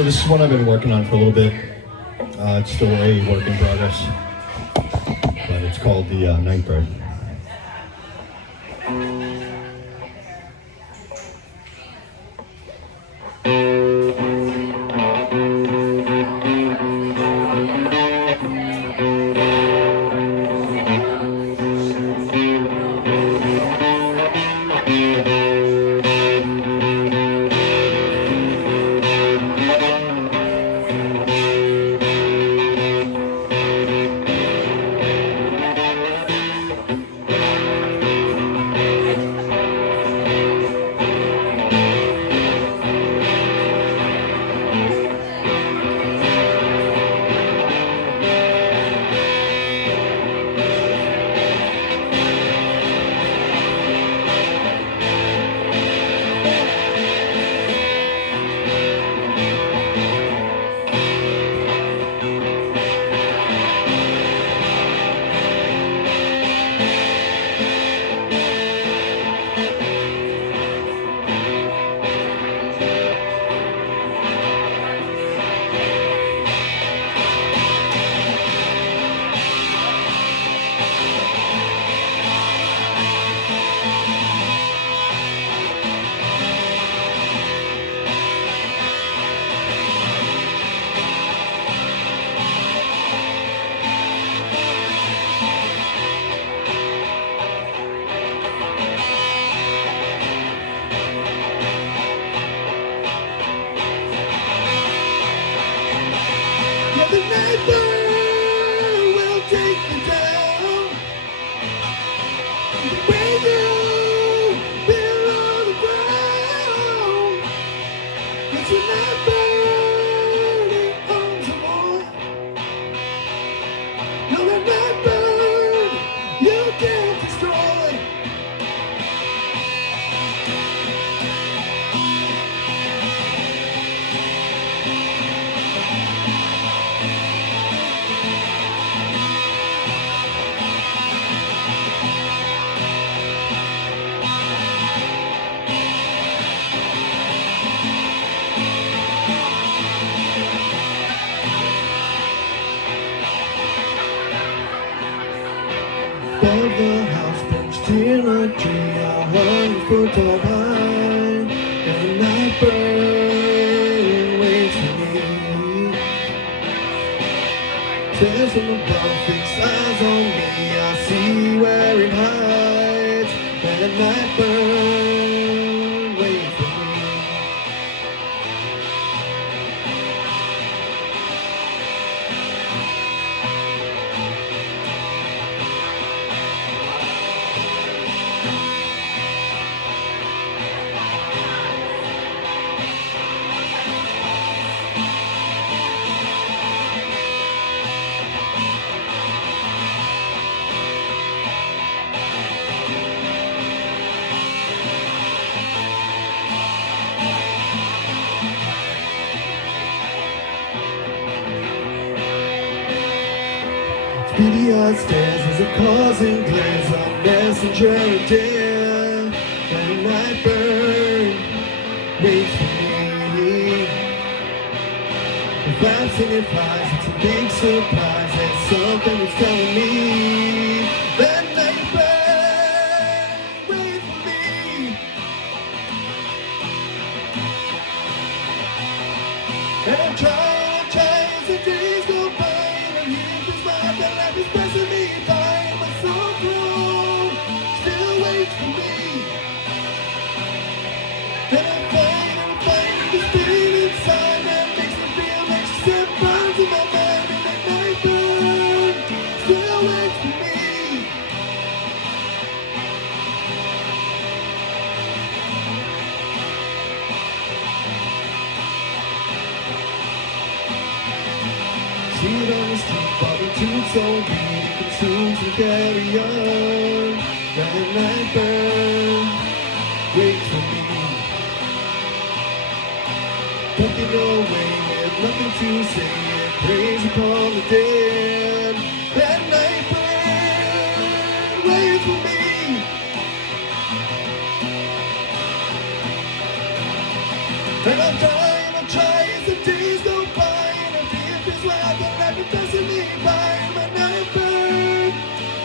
So this is one I've been working on for a little bit. It's still a work in progress, but it's called the Night Bird. The night bird will take you down. When you below the ground, it's a night bird, it owns them all. No, that night bird you can't destroy. Above the house, perched in a tree, I hung for top high, and the night bird waits for me. Says from above, fixed eyes on me, I see where it hides, and the night bird waits for me. Beady-eyed stares as it calls and glares, a messenger of death, and the night bird waits for me. If I've seen it flies, it's a big surprise, there's something that's telling me that night bird waits for me. And I'm trying as the days go by, and here's this life that life is passing me by, and my soul through still waits for me. And I'm fighting this pain inside that makes me feel like shit burns in my mind, and that night bird still waits for me. See it on the street, bobbing to so big, it consumes and carry on. That night bird waits for me. Looking away with nothing to say, it preys upon the dead. That night bird waits for me. And I'm trying as the days go by, and I feel this way I can life is passing me by. My night bird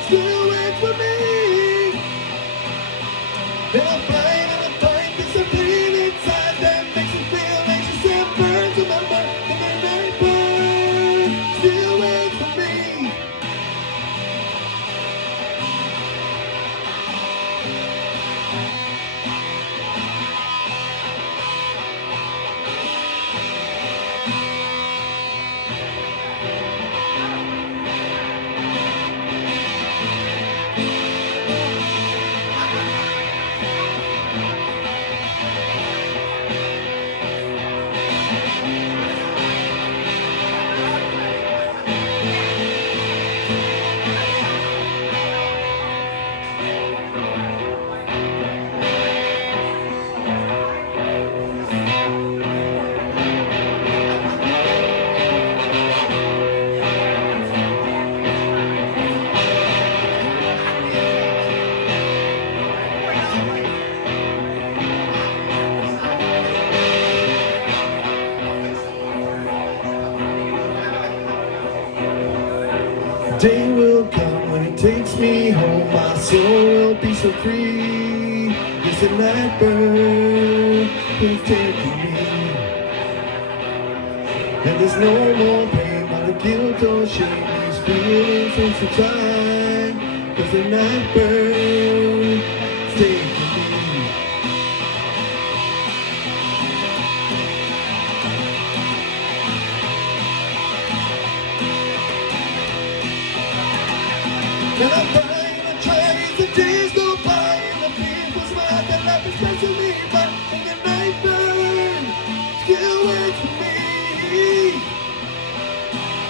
still waits for me. And I'm flying and I'm flying, there's some pain inside that makes me feel anxious and burns in my mind. And my night bird still waits for me. Day will come when it takes me home. My soul will be so free. It's a night bird who's taking me. And there's no more pain, not the guilt or shame. These feelings will subside. 'Cause the night bird is taking me. And I'm trying and trying as the days go by, and the people smile that life is passing me by. And the night bird still waits for me.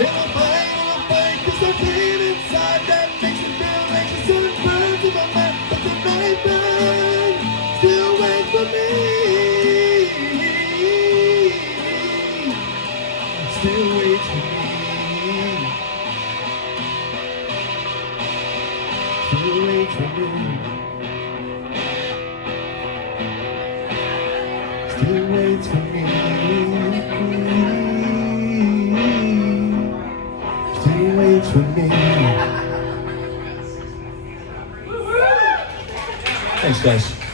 And I'm flying 'cause the pain inside that makes me feel anxious and it burns in my mind. But the night bird still waits for me. Still waits for me. Still waits for me. Still waits for me. Still waits for me. Thanks, guys.